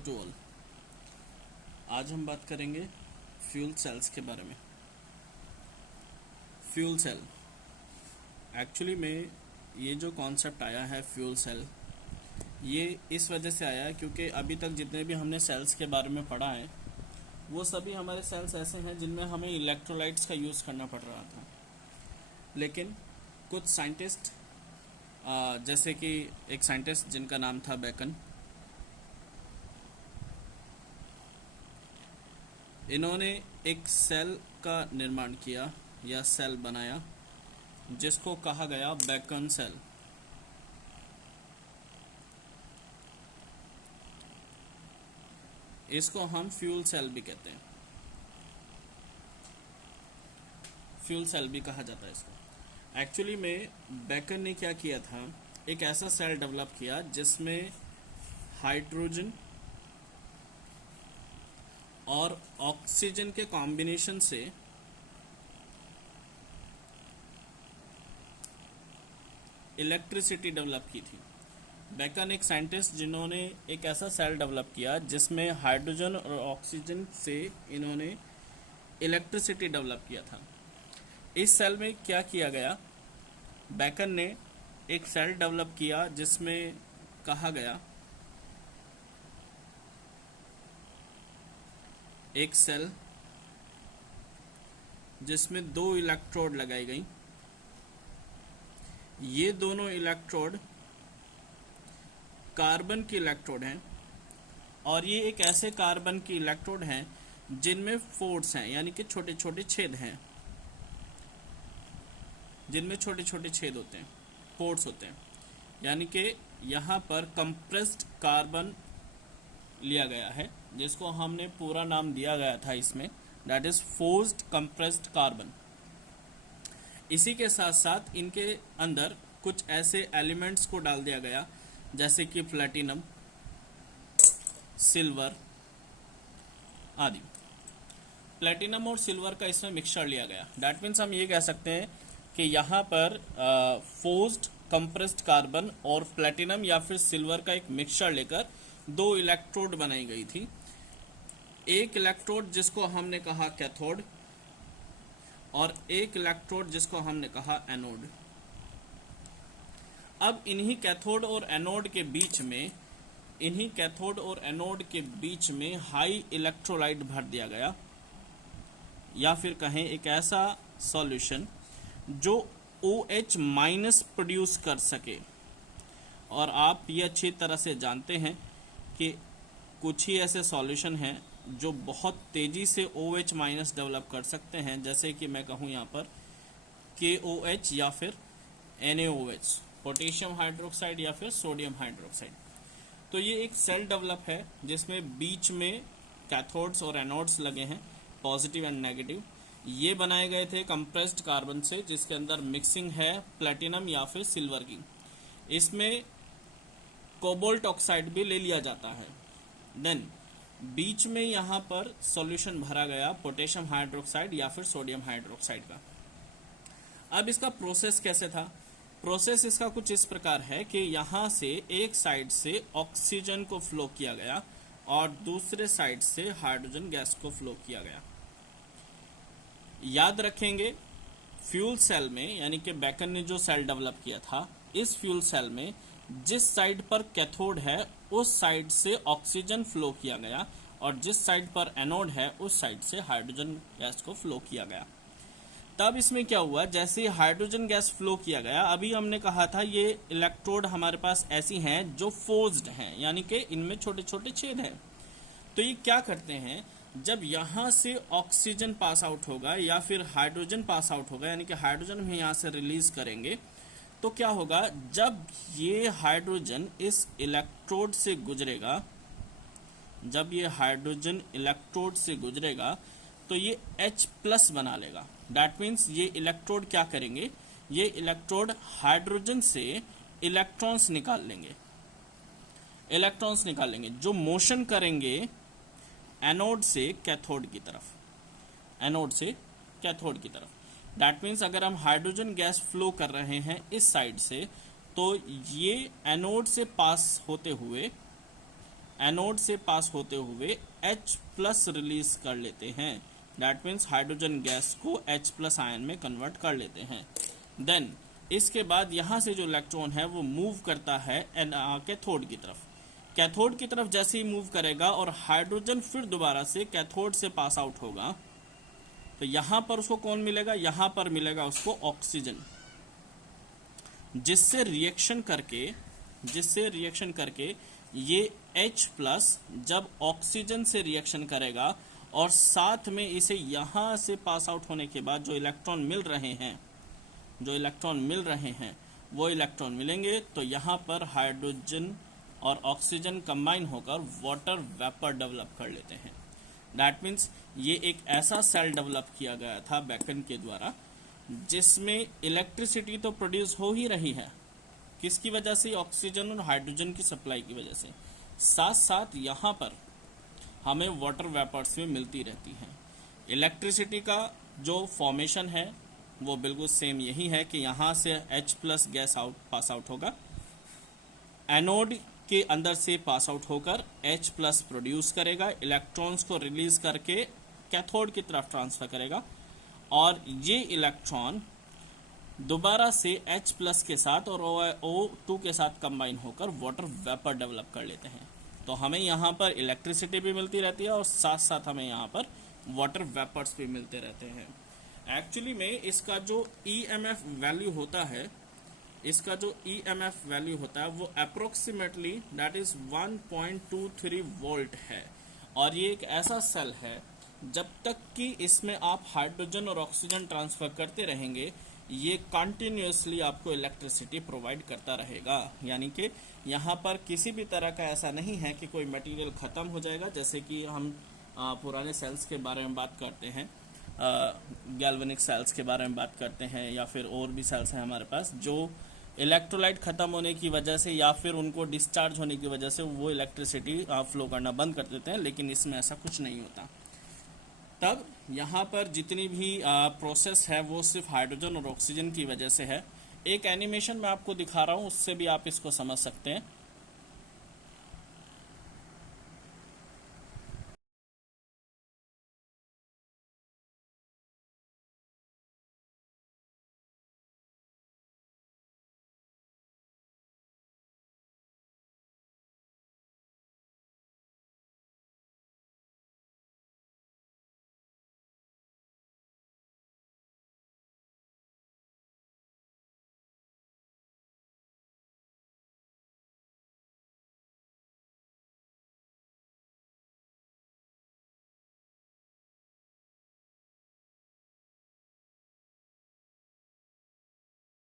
To all. आज हम बात करेंगे फ्यूल सेल्स के बारे में। फ्यूल सेल एक्चुअली में ये जो कॉन्सेप्ट आया है फ्यूल सेल, ये इस वजह से आया है क्योंकि अभी तक जितने भी हमने सेल्स के बारे में पढ़ा है वो सभी हमारे सेल्स ऐसे हैं जिनमें हमें इलेक्ट्रोलाइट्स का यूज़ करना पड़ रहा था। लेकिन कुछ साइंटिस्ट जैसे कि एक साइंटिस्ट जिनका नाम था बेकन, इन्होंने एक सेल का निर्माण किया या सेल बनाया जिसको कहा गया बेकन सेल। इसको हम फ्यूल सेल भी कहते हैं, फ्यूल सेल भी कहा जाता है इसको। एक्चुअली में बेकन ने क्या किया था, एक ऐसा सेल डेवलप किया जिसमें हाइड्रोजन और ऑक्सीजन के कॉम्बिनेशन से इलेक्ट्रिसिटी डेवलप की थी। बेकन एक साइंटिस्ट जिन्होंने एक ऐसा सेल डेवलप किया जिसमें हाइड्रोजन और ऑक्सीजन से इन्होंने इलेक्ट्रिसिटी डेवलप किया था। इस सेल में क्या किया गया, बेकन ने एक सेल डेवलप किया जिसमें कहा गया एक सेल जिसमें 2 इलेक्ट्रोड लगाई गई। ये दोनों इलेक्ट्रोड कार्बन की इलेक्ट्रोड हैं और ये एक ऐसे कार्बन की इलेक्ट्रोड हैं जिनमें फोर्स हैं, यानी कि छोटे छोटे छेद हैं, जिनमें छोटे छोटे छेद होते हैं, पोर्ट्स होते हैं। यानी कि यहाँ पर कंप्रेस्ड कार्बन लिया गया है जिसको हमने पूरा नाम दिया गया था इसमें, that is forced compressed carbon. इसी के साथ साथ इनके अंदर कुछ ऐसे एलिमेंट्स को डाल दिया गया जैसे कि प्लैटिनम, सिल्वर आदि। प्लैटिनम और सिल्वर का इसमें मिक्सचर लिया गया। दैट मीन्स हम ये कह सकते हैं कि यहाँ पर फोर्स्ड कंप्रेस्ड कार्बन और प्लैटिनम या फिर सिल्वर का एक मिक्सचर लेकर 2 इलेक्ट्रोड बनाई गई थी। एक इलेक्ट्रोड जिसको हमने कहा कैथोड और एक इलेक्ट्रोड जिसको हमने कहा एनोड। अब इन्हीं कैथोड और एनोड के बीच में हाई इलेक्ट्रोलाइट भर दिया गया, या फिर कहें एक ऐसा सॉल्यूशन जो OH माइनस प्रोड्यूस कर सके। और आप ये अच्छी तरह से जानते हैं कि कुछ ही ऐसे सॉल्यूशन हैं जो बहुत तेज़ी से OH माइनस डेवलप कर सकते हैं, जैसे कि मैं कहूँ यहाँ पर KOH या फिर NaOH, पोटेशियम हाइड्रोक्साइड या फिर सोडियम हाइड्रोक्साइड। तो ये एक सेल डेवलप है जिसमें बीच में कैथोड्स और एनोड्स लगे हैं, पॉजिटिव एंड नेगेटिव। ये बनाए गए थे कंप्रेस्ड कार्बन से जिसके अंदर मिक्सिंग है प्लैटिनम या फिर सिल्वर की। इसमें कोबाल्ट ऑक्साइड भी ले लिया जाता है। देन बीच में यहाँ पर सॉल्यूशन भरा गया पोटेशियम हाइड्रोक्साइड या फिर सोडियम हाइड्रोक्साइड का। अब इसका प्रोसेस कैसे था? प्रोसेस इसका कुछ इस प्रकार है कि यहाँ से एक साइड से ऑक्सीजन को फ्लो किया गया और दूसरे साइड से हाइड्रोजन गैस को फ्लो किया गया। याद रखेंगे फ्यूल सेल में, यानी कि बेकन ने जो सेल डेवलप किया था, इस फ्यूल सेल में जिस साइड पर कैथोड है उस साइड से ऑक्सीजन फ्लो किया गया और जिस साइड पर एनोड है उस साइड से हाइड्रोजन गैस को फ्लो किया गया। तब इसमें क्या हुआ, जैसे हाइड्रोजन गैस फ्लो किया गया, अभी हमने कहा था ये इलेक्ट्रोड हमारे पास ऐसी हैं जो फोर्स्ड हैं, यानी कि इनमें छोटे छोटे छेद हैं। तो ये क्या करते हैं, जब यहाँ से ऑक्सीजन पास आउट होगा या फिर हाइड्रोजन पास आउट होगा, यानी कि हाइड्रोजन हम यहाँ से रिलीज करेंगे, तो क्या होगा, जब ये हाइड्रोजन इस इलेक्ट्रोड से गुजरेगा, तो ये H+ बना लेगा। दैट मीन्स ये इलेक्ट्रोड क्या करेंगे, ये इलेक्ट्रोड हाइड्रोजन से इलेक्ट्रॉन्स निकाल लेंगे जो मोशन करेंगे एनोड से कैथोड की तरफ। दैट मीन्स अगर हम हाइड्रोजन गैस फ्लो कर रहे हैं इस साइड से, तो ये एनोड से पास होते हुए एनोड से पास होते हुए H प्लस रिलीज कर लेते हैं। दैट मीन्स हाइड्रोजन गैस को H प्लस आयन में कन्वर्ट कर लेते हैं। देन इसके बाद यहाँ से जो इलेक्ट्रॉन है वो मूव करता है कैथोड की तरफ। कैथोड की तरफ जैसे ही मूव करेगा और हाइड्रोजन फिर दोबारा से कैथोड से पास आउट होगा, तो यहाँ पर उसको कौन मिलेगा? यहाँ पर मिलेगा उसको ऑक्सीजन, जिससे रिएक्शन करके ये H प्लस जब ऑक्सीजन से रिएक्शन करेगा और साथ में इसे यहाँ से पास आउट होने के बाद जो इलेक्ट्रॉन मिल रहे हैं वो इलेक्ट्रॉन मिलेंगे, तो यहाँ पर हाइड्रोजन और ऑक्सीजन कंबाइन होकर वाटर वेपर डेवलप कर लेते हैं। दैट मीन्स ये एक ऐसा सेल डेवलप किया गया था बेकन के द्वारा जिसमें इलेक्ट्रिसिटी तो प्रोड्यूस हो ही रही है, किसकी वजह से? ऑक्सीजन और हाइड्रोजन की सप्लाई की वजह से। साथ साथ यहाँ पर हमें वाटर वेपर्स में मिलती रहती हैं। इलेक्ट्रिसिटी का जो फॉर्मेशन है वो बिल्कुल सेम यही है कि यहाँ से H plus gas pass out होगा, एनोड के अंदर से पास आउट होकर H प्लस प्रोड्यूस करेगा, इलेक्ट्रॉन्स को रिलीज करके कैथोड की तरफ ट्रांसफर करेगा और ये इलेक्ट्रॉन दोबारा से H प्लस के साथ और O2 के साथ कंबाइन होकर वाटर वेपर डेवलप कर लेते हैं। तो हमें यहाँ पर इलेक्ट्रिसिटी भी मिलती रहती है और साथ साथ हमें यहाँ पर वाटर वेपर्स भी मिलते रहते हैं। एक्चुअली में इसका जो EMF वैल्यू होता है वो अप्रोक्सीमेटली दैट इज 1.23 वोल्ट है। और ये एक ऐसा सेल है जब तक कि इसमें आप हाइड्रोजन और ऑक्सीजन ट्रांसफर करते रहेंगे ये कंटिन्यूसली आपको इलेक्ट्रिसिटी प्रोवाइड करता रहेगा। यानी कि यहाँ पर किसी भी तरह का ऐसा नहीं है कि कोई मटेरियल ख़त्म हो जाएगा, जैसे कि हम पुराने सेल्स के बारे में बात करते हैं, गैल्वेनिक सेल्स के बारे में बात करते हैं, या फिर और भी सेल्स हैं हमारे पास जो इलेक्ट्रोलाइट ख़त्म होने की वजह से या फिर उनको डिस्चार्ज होने की वजह से वो इलेक्ट्रिसिटी फ्लो करना बंद कर देते हैं, लेकिन इसमें ऐसा कुछ नहीं होता। तब यहाँ पर जितनी भी प्रोसेस है वो सिर्फ हाइड्रोजन और ऑक्सीजन की वजह से है। एक एनिमेशन मैं आपको दिखा रहा हूँ, उससे भी आप इसको समझ सकते हैं।